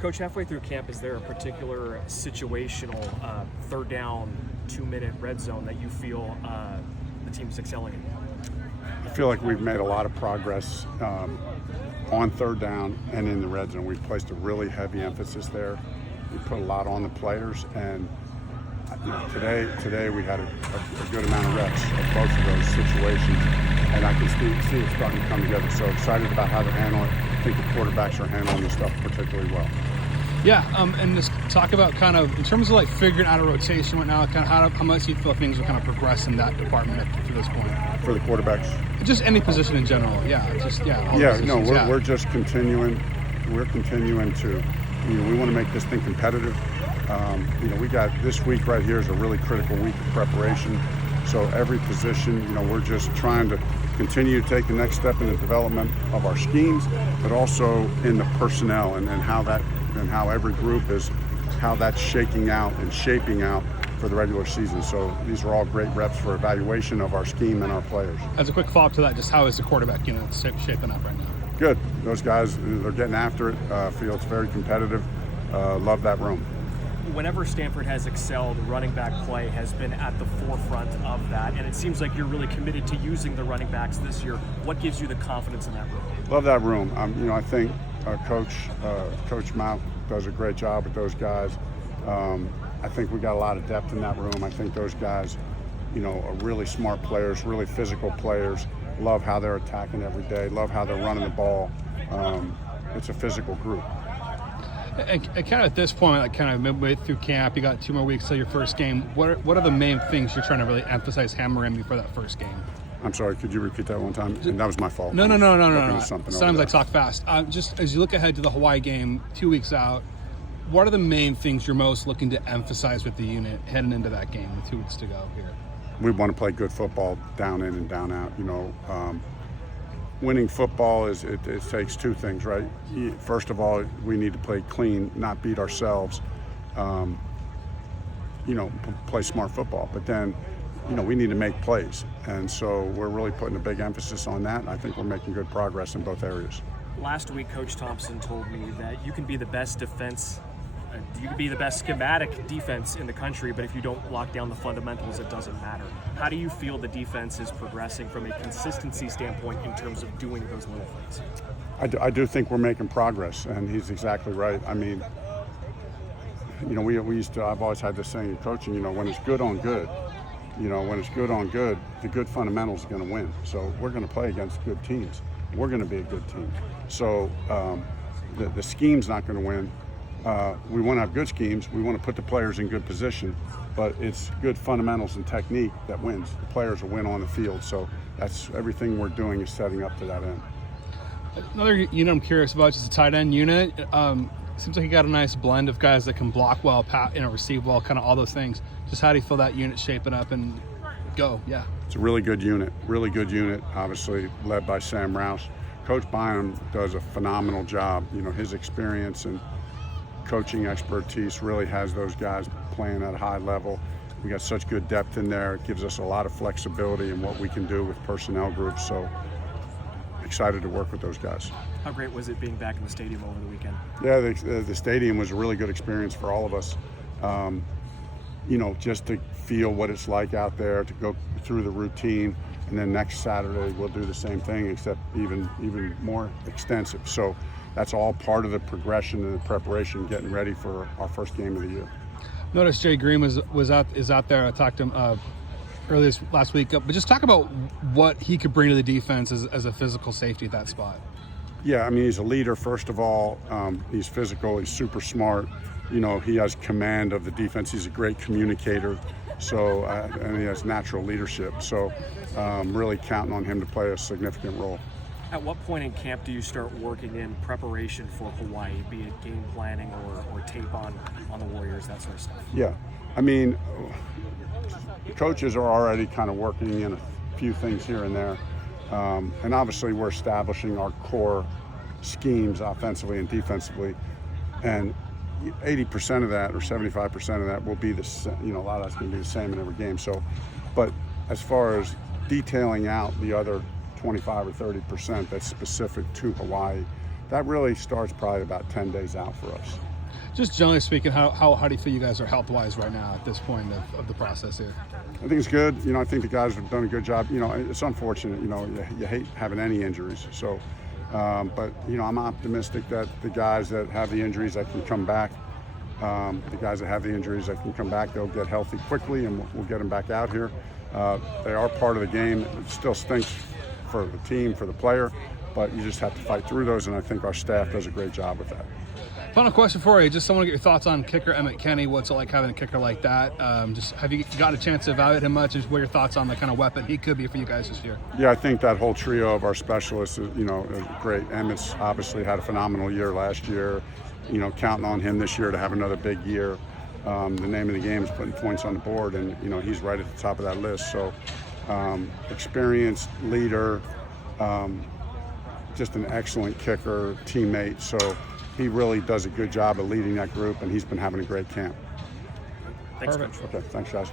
Coach, halfway through camp, is there a particular situational third down, 2-minute red zone that you feel the team's excelling in? I feel like we've made a lot of progress on third down and in the red zone. We've placed a really heavy emphasis there. We put a lot on the players, and today we had a good amount of reps of both of those situations, and I can see it starting to come together. So excited about how to handle it. I think the quarterbacks are handling this stuff particularly well. Yeah, and just talk about kind of in terms of like figuring out a rotation right now. Kind of how much you feel things will kind of progress in that department to this point For the quarterbacks, just any position in general. We're just continuing. We're continuing to. We want to make this thing competitive. We got this week right here is a really critical week of preparation. So every position, we're just trying to continue to take the next step in the development of our schemes, but also in the personnel and how every group is, how that's shaking out and shaping out for the regular season. So these are all great reps for evaluation of our scheme and our players. As a quick follow-up to that, just how is the quarterback unit shaping up right now? Good. Those guys, they're getting after it. Feel it's very competitive. Love that room. Whenever Stanford has excelled, running back play has been at the forefront of that, and it seems like you're really committed to using the running backs this year. What gives you the confidence in that room? Love that room. I think Coach Mount does a great job with those guys. I think we got a lot of depth in that room. I think those guys, are really smart players, really physical players. Love how they're attacking every day. Love how they're running the ball. It's a physical group. And kind of at this point, like kind of midway through camp, you got 2 more weeks till your first game. What are the main things you're trying to really emphasize, hammer in before that first game? I'm sorry, could you repeat that one time? And that was my fault. No. Sometimes I talk fast. Just as you look ahead to the Hawaii game 2 weeks out, what are the main things you're most looking to emphasize with the unit heading into that game with 2 weeks to go here? We want to play good football, down in and down out. Winning football it takes two things, right? First of all, we need to play clean, not beat ourselves. Play smart football. But then, we need to make plays, and so we're really putting a big emphasis on that. And I think we're making good progress in both areas. Last week, Coach Thompson told me that you can be the best defense. You can be the best schematic defense in the country, but if you don't lock down the fundamentals, it doesn't matter. How do you feel the defense is progressing from a consistency standpoint in terms of doing those little things? I do think we're making progress, and he's exactly right. I mean, we used to. I've always had this saying in coaching. When it's good on good, the good fundamentals are going to win. So we're going to play against good teams. We're going to be a good team. So the scheme's not going to win. We want to have good schemes. We want to put the players in good position, but it's good fundamentals and technique that wins. The players will win on the field. So that's everything we're doing is setting up to that end. Another unit I'm curious about is the tight end unit. Seems like you got a nice blend of guys that can block well, receive well, kind of all those things. Just how do you feel that unit shaping up and go? Yeah. It's a really good unit, obviously led by Sam Rouse. Coach Bynum does a phenomenal job. His experience and coaching expertise really has those guys playing at a high level. We got such good depth in there. It gives us a lot of flexibility in what we can do with personnel groups. So excited to work with those guys. How great was it being back in the stadium over the weekend? Yeah, the stadium was a really good experience for all of us. Just to feel what it's like out there, to go through the routine, and then next Saturday we'll do the same thing, except even more extensive. So that's all part of the progression and the preparation, getting ready for our first game of the year. Notice Jay Green is out there. I talked to him earlier last week, but just talk about what he could bring to the defense as a physical safety at that spot. Yeah, I mean, he's a leader, first of all. He's physical, he's super smart. He has command of the defense. He's a great communicator, so and he has natural leadership. So really counting on him to play a significant role. At what point in camp do you start working in preparation for Hawaii, be it game planning or tape on the Warriors, that sort of stuff? Yeah, I mean, coaches are already kind of working in a few things here and there. And obviously we're establishing our core schemes offensively and defensively. And 80% of that or 75% of that will be a lot of that's going to be the same in every game. So, but as far as detailing out the other 25 or 30% that's specific to Hawaii, that really starts probably about 10 days out for us. Just generally speaking, how do you feel you guys are health-wise right now at this point of the process here? I think it's good. I think the guys have done a good job. It's unfortunate. You hate having any injuries. So, but I'm optimistic that the guys that have the injuries that can come back, they'll get healthy quickly, and we'll get them back out here. They are part of the game. It still stinks for the team, for the player, but you just have to fight through those, and I think our staff does a great job with that. Final question for you. Just want to get your thoughts on kicker Emmett Kenny. What's it like having a kicker like that? Just have you got a chance to evaluate him much? And what are your thoughts on the kind of weapon he could be for you guys this year? Yeah, I think that whole trio of our specialists is, great. Emmett's obviously had a phenomenal year last year. Counting on him this year to have another big year. The name of the game is putting points on the board, and he's right at the top of that list. So, experienced leader, just an excellent kicker, teammate. So he really does a good job of leading that group, and he's been having a great camp. Thanks, Perfect. Coach. Okay, thanks, guys.